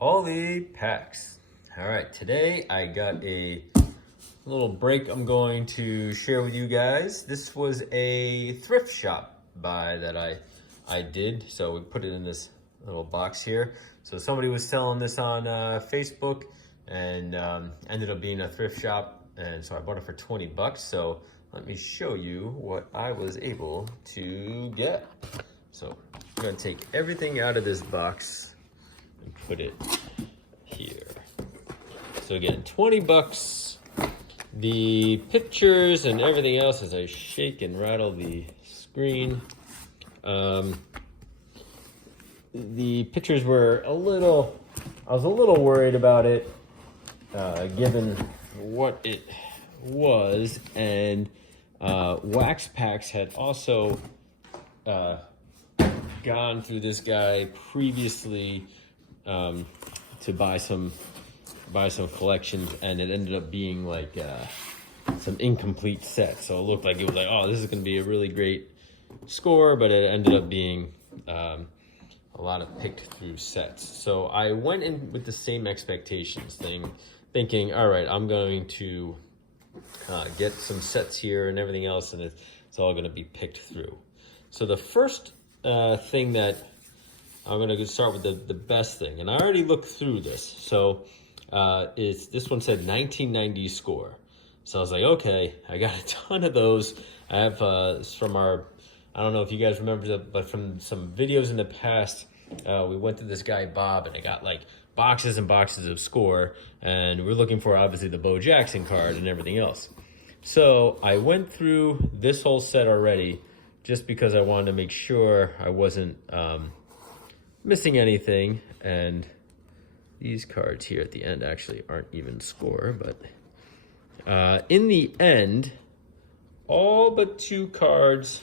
Holy packs. All right, today I got a little break I'm going to share with you guys. This was a thrift shop buy that I did. So we put it in this little box here. So somebody was selling this on Facebook and ended up being a thrift shop. And so I bought it for 20 bucks. So let me show you what I was able to get. So I'm gonna take everything out of this box and put it here. So again, 20 bucks. The pictures and everything else as I shake and rattle the screen. The pictures were I was a little worried about it, given what it was, and Wax Packs had also gone through this guy previously to buy some collections, and it ended up being like some incomplete sets. So it looked like it was like, oh, this is going to be a really great score, but it ended up being a lot of picked through sets. So I went in with the same expectations thinking, all right, I'm going to get some sets here and everything else, and it's all going to be picked through. So the first thing that I'm going to start with the best thing, and I already looked through this. So this one said 1990 score. So I was like, okay, I got a ton of those. I have from our, I don't know if you guys remember but from some videos in the past, we went to this guy Bob, and I got like boxes and boxes of score, and we're looking for obviously the Bo Jackson card and everything else. So I went through this whole set already just because I wanted to make sure I wasn't missing anything. And these cards here at the end actually aren't even score, but in the end, all but 2 cards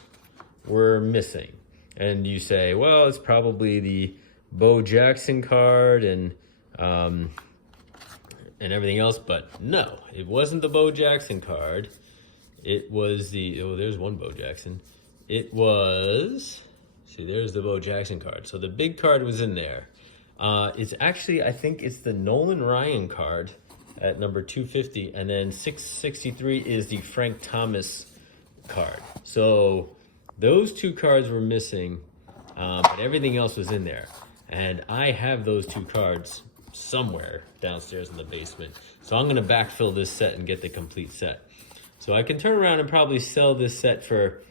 were missing. And you say, well, it's probably the Bo Jackson card and everything else, but no, it wasn't the Bo Jackson card. It was there's one Bo Jackson. It was, see, there's the Bo Jackson card. So the big card was in there. It's actually, I think it's the Nolan Ryan card at number 250, and then 663 is the Frank Thomas card. So those 2 cards were missing, but everything else was in there. And I have those 2 cards somewhere downstairs in the basement. So I'm gonna backfill this set and get the complete set. So I can turn around and probably sell this set for,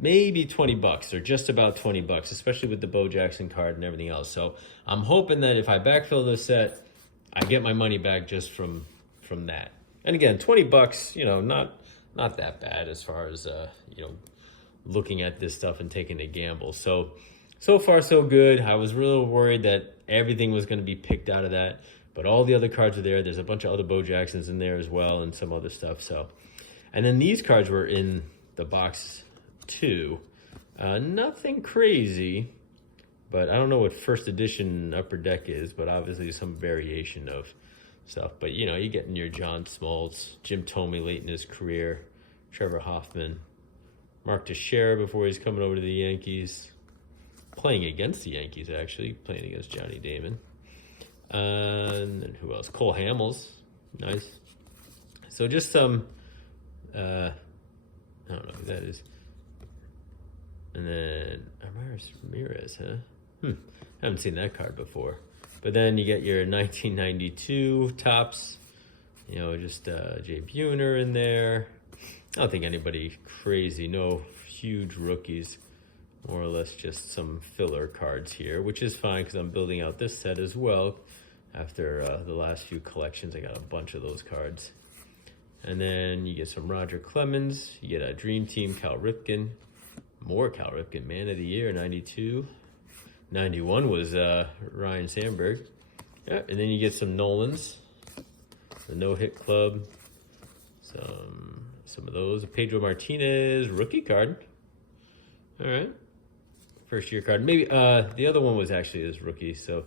maybe 20 bucks or just about 20 bucks, especially with the Bo Jackson card and everything else. So I'm hoping that if I backfill this set, I get my money back just from that. And again, 20 bucks, not that bad as far as, looking at this stuff and taking a gamble. So far so good. I was really worried that everything was going to be picked out of that, but all the other cards are there. There's a bunch of other Bo Jacksons in there as well and some other stuff. So, and then these cards were in the box too. Nothing crazy, but I don't know what first edition Upper Deck is, but obviously some variation of stuff. But you get in your John Smoltz, Jim Thome late in his career, Trevor Hoffman, Mark Teixeira before he's coming over to the Yankees, playing against the Yankees actually, playing against Johnny Damon. And then who else? Cole Hamels, nice. So just some, I don't know who that is. And then Ramirez, huh? Haven't seen that card before. But then you get your 1992 tops, just Jay Buhner in there. I don't think anybody crazy, no huge rookies, more or less just some filler cards here, which is fine because I'm building out this set as well. After the last few collections, I got a bunch of those cards. And then you get some Roger Clemens, you get a Dream Team Cal Ripken, more Cal Ripken, Man of the Year, 92. 91 was Ryan Sandberg. Yeah, and then you get some Nolans, the No Hit Club, some of those. Pedro Martinez rookie card. All right, first year card. Maybe the other one was actually his rookie. So,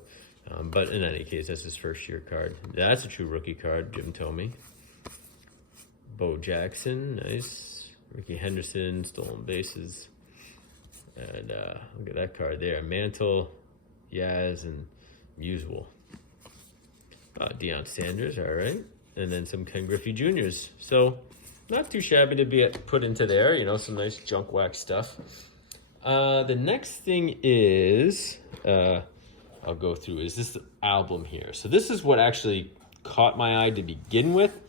but in any case, that's his first year card. That's a true rookie card. Jim Thome. Bo Jackson, nice. Ricky Henderson, stolen bases. And look at that card there. Mantle, Yaz, and usual. Deion Sanders, all right. And then some Ken Griffey Juniors. So not too shabby to be put into there, you know, some nice junk wax stuff. The next thing is, I'll go through, is this album here. So this is what actually caught my eye to begin with,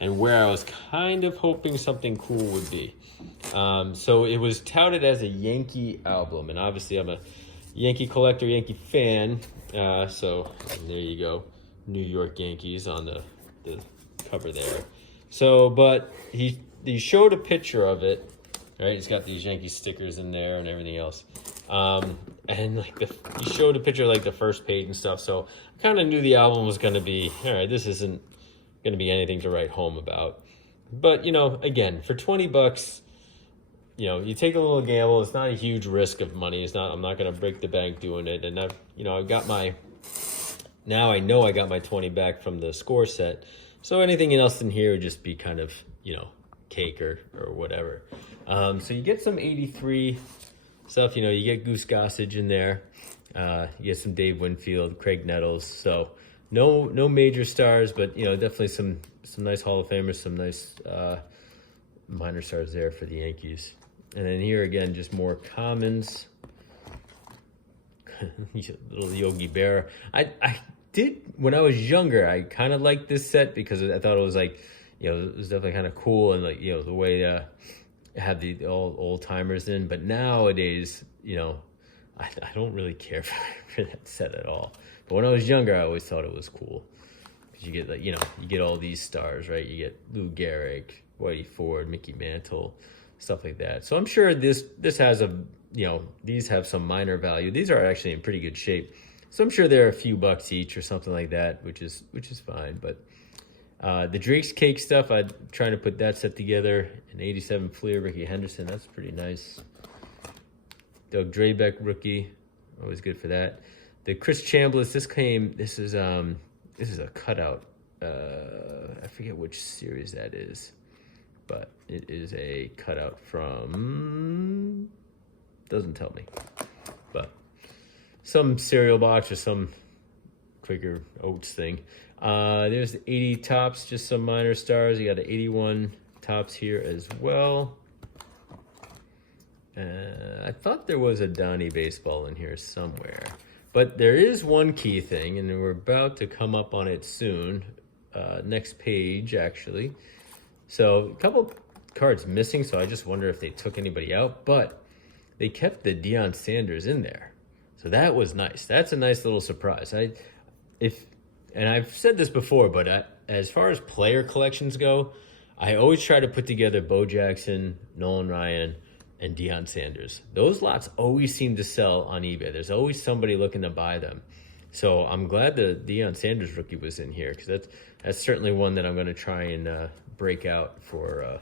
and where I was kind of hoping something cool would be. So it was touted as a Yankee album, and obviously I'm a Yankee collector, Yankee fan. So there you go, New York Yankees on the cover there. So, but he showed a picture of it, right? He's got these Yankee stickers in there and everything else. And like he showed a picture of like the first page and stuff. So I kind of knew the album was going to be, all right, this isn't going to be anything to write home about. But, you know, again, for $20, you know, you take a little gamble. It's not a huge risk of money. I'm not going to break the bank doing it. And now I know I got my 20 back from the score set. So anything else in here would just be kind of, you know, cake or whatever. So you get some 83 stuff, you know, you get Goose Gossage in there. You get some Dave Winfield, Craig Nettles. So no major stars, but, you know, definitely some nice Hall of Famers, some nice minor stars there for the Yankees. And then here again, just more commons. Little Yogi Berra. I did, when I was younger, I kind of liked this set because I thought it was like, you know, it was definitely kind of cool, and like, you know, the way have the old timers in. But nowadays, you know, I don't really care for that set at all. But when I was younger, I always thought it was cool because you get, like, you know, you get all these stars, right? You get Lou Gehrig, Whitey Ford, Mickey Mantle, stuff like that. So I'm sure this has you know, these have some minor value. These are actually in pretty good shape. So I'm sure they're a few bucks each or something like that, which is fine. But the Drake's Cake stuff, I'm trying to put that set together. An 87 Fleer, Ricky Henderson, that's pretty nice. Doug Drabeck rookie, always good for that. The Chris Chambliss, this is a cutout. I forget which series that is, but it is a cutout from, doesn't tell me, but some cereal box or some Quaker Oats thing. There's the 80 Tops, just some minor stars. You got an 81 Tops here as well. I thought there was a Donnie baseball in here somewhere, but there is one key thing, and we're about to come up on it soon. Next page, actually. So a couple cards missing, so I just wonder if they took anybody out, but they kept the Deion Sanders in there. So that was nice. That's a nice little surprise. And I've said this before, but as far as player collections go, I always try to put together Bo Jackson, Nolan Ryan, and Deion Sanders. Those lots always seem to sell on eBay. There's always somebody looking to buy them. So I'm glad the Deion Sanders rookie was in here, because that's certainly one that I'm going to try and break out for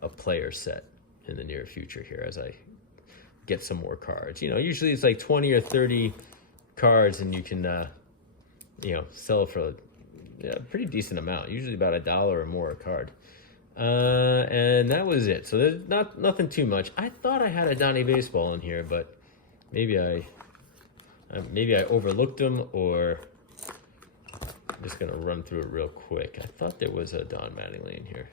a player set in the near future here as I get some more cards. You know, usually it's like 20 or 30 cards, and you can you know, sell for a pretty decent amount, usually about $1 or more a card. And that was it. So there's nothing too much. I thought I had a Donnie baseball in here, but maybe I overlooked them, or I'm just gonna run through it real quick. I thought there was a Don Mattingly in here.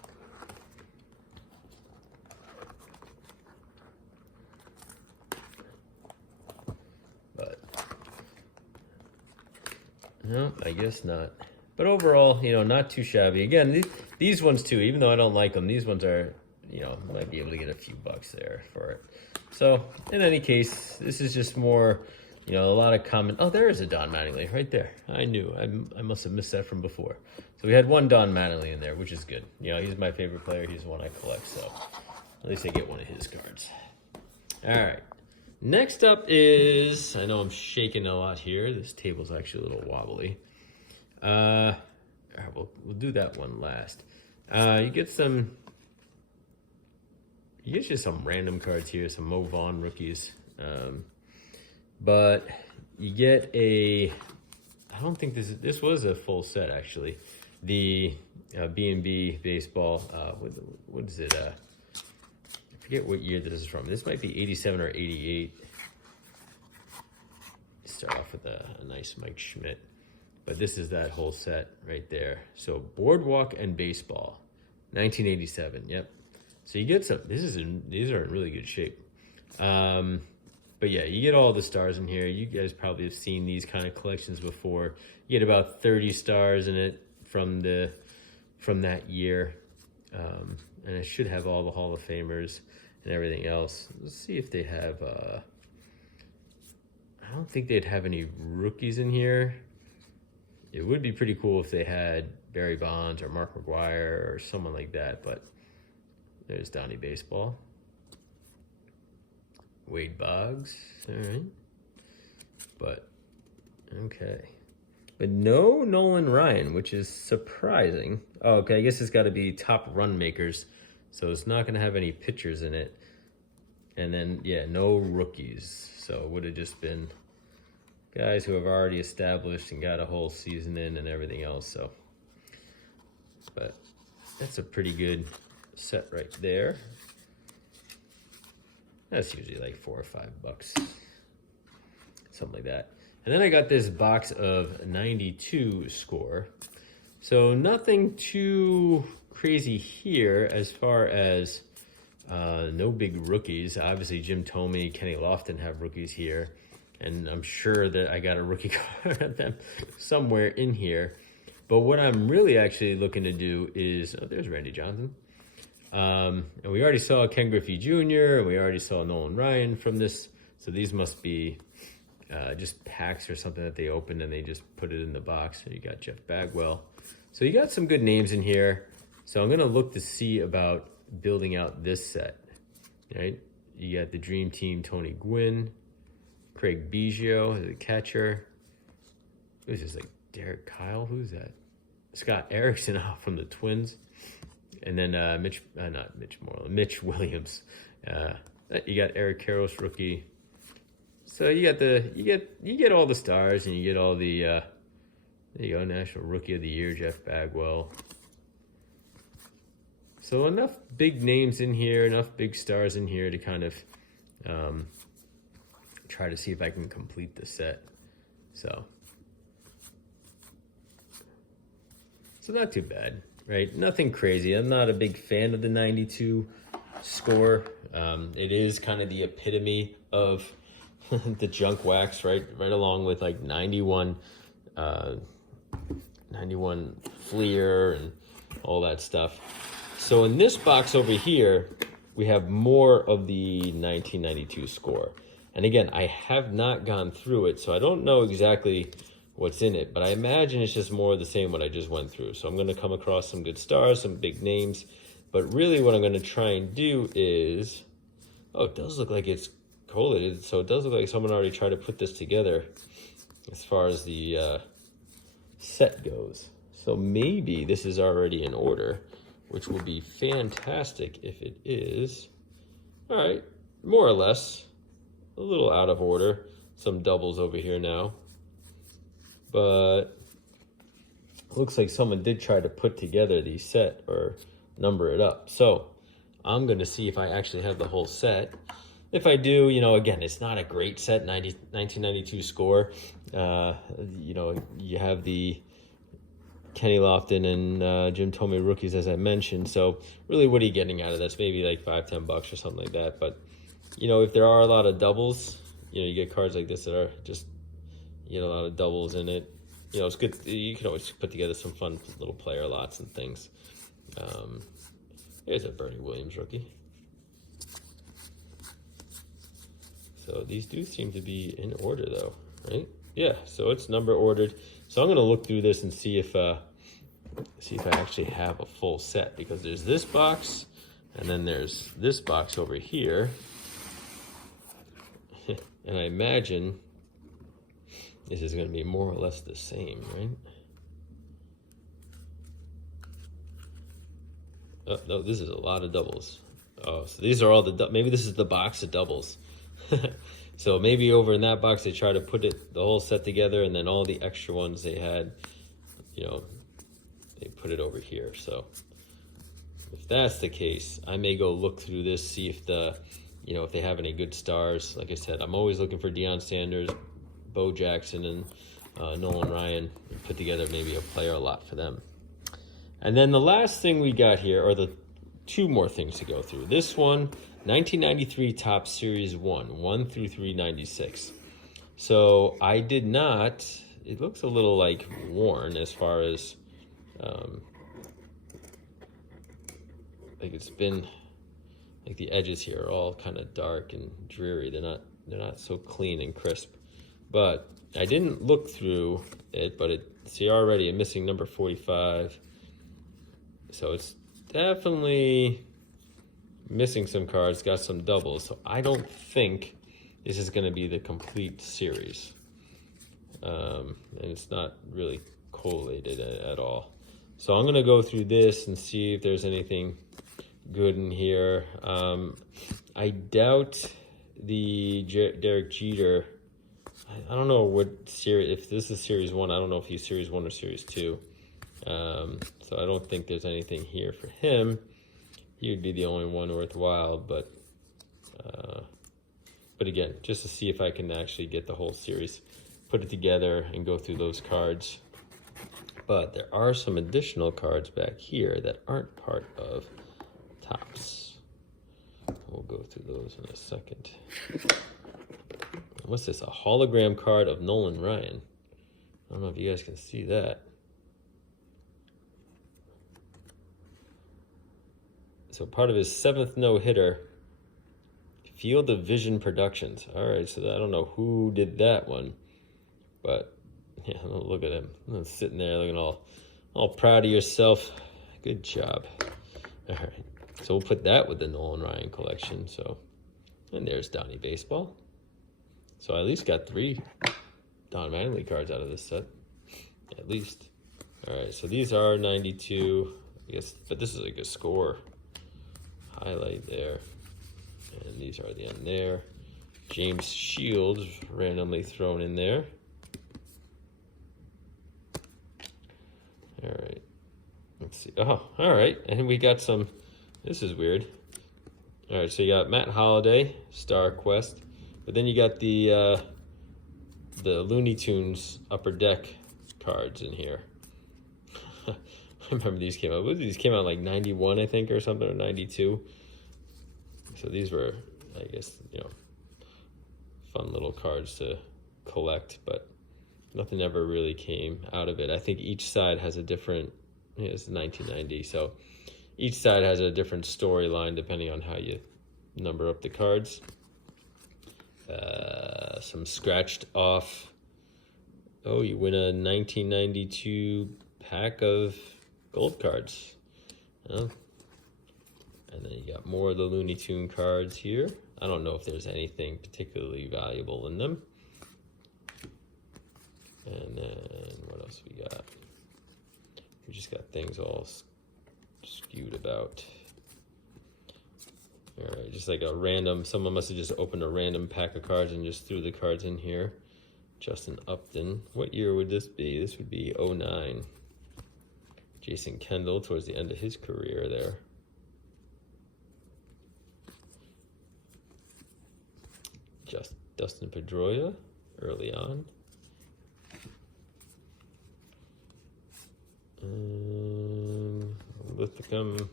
But no, I guess not. But overall, you know, not too shabby. Again, these ones too, even though I don't like them, these ones are, you know, might be able to get a few bucks there for it. So in any case, this is just more, you know, a lot of common. Oh, there is a Don Mattingly right there. I knew. I must have missed that from before. So we had one Don Mattingly in there, which is good. You know, he's my favorite player. He's the one I collect, so at least I get one of his cards. All right. Next up is, I know I'm shaking a lot here. This table's actually a little wobbly. All right, we'll do that one last. You get just some random cards here, some Mo Vaughn rookies. But you get I don't think this was a full set, actually. The B&B baseball, what is it? I forget what year this is from. This might be 87 or 88. start off with a nice Mike Schmidt. But this is that whole set right there. So Boardwalk and Baseball, 1987. Yep. So you get some. These are in really good shape. But yeah, you get all the stars in here. You guys probably have seen these kind of collections before. You get about 30 stars in it from that year, and it should have all the Hall of Famers and everything else. Let's see if they have. I don't think they'd have any rookies in here. It would be pretty cool if they had Barry Bonds or Mark McGwire or someone like that. But there's Donnie Baseball. Wade Boggs, all right. But, okay. But no Nolan Ryan, which is surprising. Oh, okay, I guess it's got to be top run makers. So it's not going to have any pitchers in it. And then, yeah, no rookies. So it would have just been guys who have already established and got a whole season in and everything else. So, but that's a pretty good set right there. That's usually like $4 or $5, something like that. And then I got this box of 92 score. So nothing too crazy here as far as no big rookies. Obviously Jim Thome, Kenny Lofton have rookies here. And I'm sure that I got a rookie card of them somewhere in here. But what I'm really actually looking to do is, oh, there's Randy Johnson. And we already saw Ken Griffey Jr., and we already saw Nolan Ryan from this. So these must be just packs or something that they opened and they just put it in the box. So you got Jeff Bagwell. So you got some good names in here. So I'm going to look to see about building out this set. Right? You got the Dream Team, Tony Gwynn, Craig Biggio, the catcher. Who's this, like Derek Kyle? Who's that? Scott Erickson from the Twins. And then Mitch Williams. You got Eric Karros, rookie. So you get all the stars, and you get all the there you go, National Rookie of the Year, Jeff Bagwell. So enough big names in here, enough big stars in here to kind of try to see if I can complete the set. So not too bad. Right, nothing crazy. I'm not a big fan of the 92 score. It is kind of the epitome of the junk wax, right along with like 91 Fleer and all that stuff. So in this box over here, we have more of the 1992 score. And again, I have not gone through it, so I don't know exactly what's in it, but I imagine it's just more of the same what I just went through. So I'm going to come across some good stars, some big names, but really what I'm going to try and do is, oh, it does look like it's collated, so it does look like someone already tried to put this together as far as the set goes. So maybe this is already in order, which will be fantastic if it is. All right, more or less, a little out of order. Some doubles over here now. But looks like someone did try to put together the set or number it up. So I'm going to see if I actually have the whole set. If I do, again, it's not a great set, 1992 score. You have the Kenny Lofton and Jim Thome rookies, as I mentioned. So really, what are you getting out of this? Maybe like $5-10 or something like that. But, if there are a lot of doubles, you get cards like this that are just, you get a lot of doubles in it. It's good. You can always put together some fun little player lots and things. Here's a Bernie Williams rookie. So these do seem to be in order though, right? Yeah, so it's number ordered. So I'm gonna look through this and see if I actually have a full set, because there's this box and then there's this box over here. And I imagine this is going to be more or less the same, right? Oh, no, this is a lot of doubles. Oh, so these are all maybe this is the box of doubles. So maybe over in that box they try to put the whole set together, and then all the extra ones they had, they put it over here. So if that's the case, I may go look through this, see if if they have any good stars. Like I said, I'm always looking for Deion Sanders, Bo Jackson and Nolan Ryan put together maybe a player a lot for them. And then the last thing we got here are the two more things to go through. This one, 1993 Topps Series 1 through 396. So I did not, it looks a little like worn as far as, like it's been, like the edges here are all kind of dark and dreary. They're not so clean and crisp. But I didn't look through it, but see already I'm missing number 45. So it's definitely missing some cards, got some doubles. So I don't think this is going to be the complete series. And it's not really collated at all. So I'm going to go through this and see if there's anything good in here. I doubt the Derek Jeter. I don't know what series, if this is series 1, I don't know if he's series 1 or series 2. So I don't think there's anything here for him. He would be the only one worthwhile, but again, just to see if I can actually get the whole series, put it together and go through those cards. But there are some additional cards back here that aren't part of Topps. We'll go through those in a second. What's this? A hologram card of Nolan Ryan. I don't know if you guys can see that. So part of his 7th no-hitter, Field of Vision Productions. All right, so I don't know who did that one, but yeah, look at him sitting there looking all proud of yourself. Good job. All right, so we'll put that with the Nolan Ryan collection. So, and there's Donnie Baseball. So I at least got 3 Don Manley cards out of this set, at least. All right, so these are 92, I guess, but this is like a score highlight there. And these are the end there. James Shields randomly thrown in there. All right, let's see. Oh, all right, and we got some, this is weird. All right, so you got Matt Holliday, Star Quest, but then you got the Looney Tunes Upper Deck cards in here. I remember these came out. These came out like 91, I think, or something, or 92. So these were, I guess, fun little cards to collect, but nothing ever really came out of it. I think each side has a different, it's 1990, so each side has a different storyline depending on how you number up the cards. Some scratched off. Oh, you win a 1992 pack of gold cards. Oh. And then you got more of the Looney Tune cards here. I don't know if there's anything particularly valuable in them. And then what else we got? We just got things all skewed about. All right, just like a random, someone must have just opened a random pack of cards and just threw the cards in here. Justin Upton. What year would this be? This would be 09. Jason Kendall towards the end of his career there. Just Dustin Pedroia early on. Lithicum,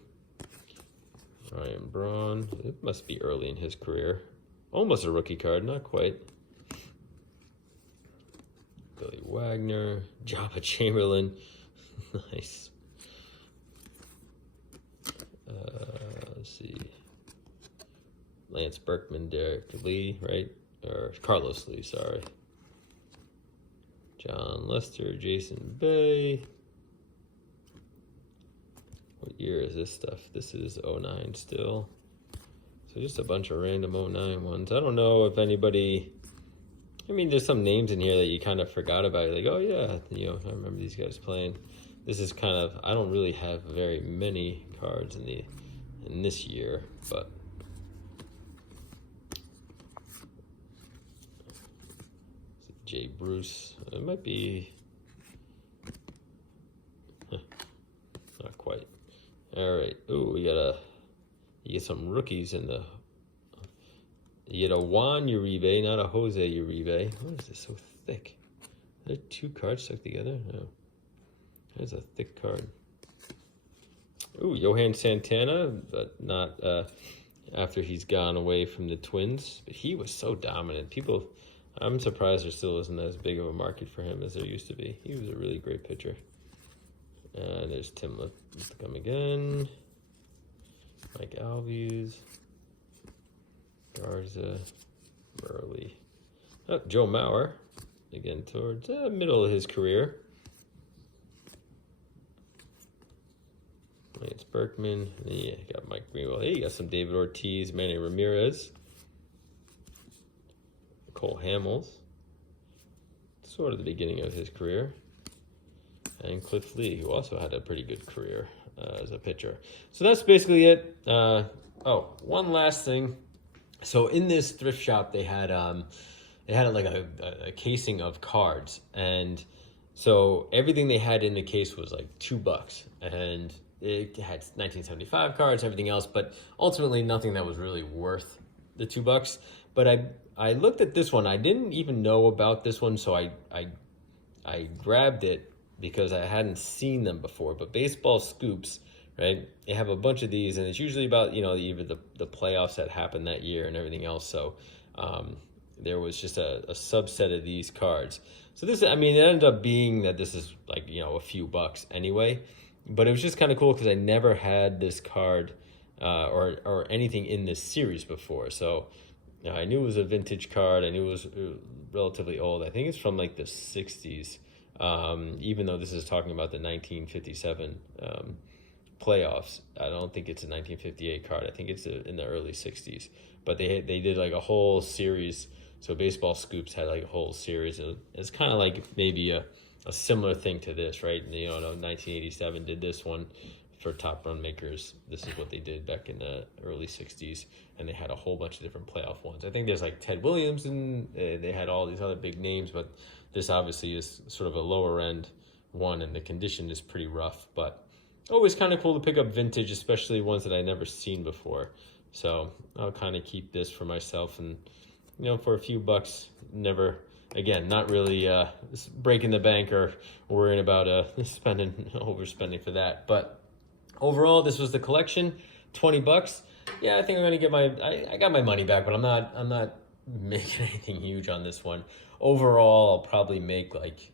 Ryan Braun. It must be early in his career. Almost a rookie card, not quite. Billy Wagner, Jabba Chamberlain. Nice. Let's see. Lance Berkman, Derek Lee, right? Or Carlos Lee, sorry. John Lester, Jason Bay. What year is this stuff? This is 09 still. So just a bunch of random 09 ones. I don't know if anybody, I mean, there's some names in here that you kind of forgot about. You're like, oh yeah, I remember these guys playing. This is kind of, I don't really have very many cards in this year, but Jay Bruce. It might be not quite. All right. Ooh, you get some rookies in the. You get a Juan Uribe, not a Jose Uribe. What is this so thick. Are there 2 cards stuck together? No. There's a thick card. Ooh, Johan Santana, but not after he's gone away from the Twins. But he was so dominant. I'm surprised there still isn't as big of a market for him as there used to be. He was a really great pitcher. There's Tim Lithcom again. Mike Alves. Garza. Burley. Oh, Joe Mauer. Again, towards the middle of his career. Lance Berkman. Yeah, got Mike Greenwell. Hey, you got some David Ortiz, Manny Ramirez. Cole Hamels. Sort of the beginning of his career. And Cliff Lee, who also had a pretty good career as a pitcher. So that's basically it. One last thing. So in this thrift shop, they had like a casing of cards, and so everything they had in the case was like $2, and it had 1975 cards, everything else, but ultimately nothing that was really worth the $2. But I looked at this one. I didn't even know about this one, so I grabbed it because I hadn't seen them before. But Baseball Scoops, right? They have a bunch of these, and it's usually about, even the playoffs that happened that year and everything else. So there was just a subset of these cards. So this, it ended up being that this is like, a few bucks anyway. But it was just kind of cool because I never had this card or anything in this series before. So I knew it was a vintage card. I knew it was relatively old. I think it's from like the 60s. Even though this is talking about the 1957 playoffs. I don't think it's a 1958 card. I think it's in the early 60s. But they did like a whole series. So Baseball Scoops had like a whole series. It's kind of like maybe a similar thing to this, right? 1987 did this one for Top Run Makers. This is what they did back in the early 60s. And they had a whole bunch of different playoff ones. I think there's like Ted Williams, and they had all these other big names, but this obviously is sort of a lower end one, and the condition is pretty rough, but always kind of cool to pick up vintage, especially ones that I never seen before. So I'll kind of keep this for myself, and for a few bucks. Never, again, not really breaking the bank or worrying about overspending for that. But overall, this was the collection, $20. Yeah, I think I'm gonna get I got my money back, but I'm not making anything huge on this one. Overall, I'll probably make like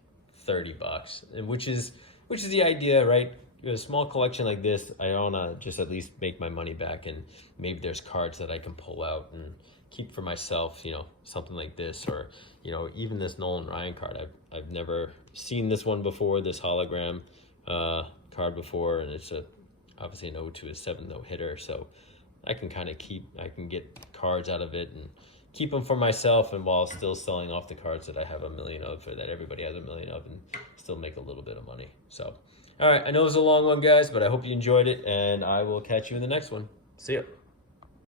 $30, which is the idea, right? A small collection like this, I want to just at least make my money back, and maybe there's cards that I can pull out and keep for myself, something like this, or, even this Nolan Ryan card. I've never seen this one before, this hologram card before, and it's obviously an ode to his 7th no-hitter, so I can get cards out of it and keep them for myself, and while still selling off the cards that I have a million of, or that everybody has a million of, and still make a little bit of money. So, all right, I know it was a long one, guys, but I hope you enjoyed it, and I will catch you in the next one. See ya.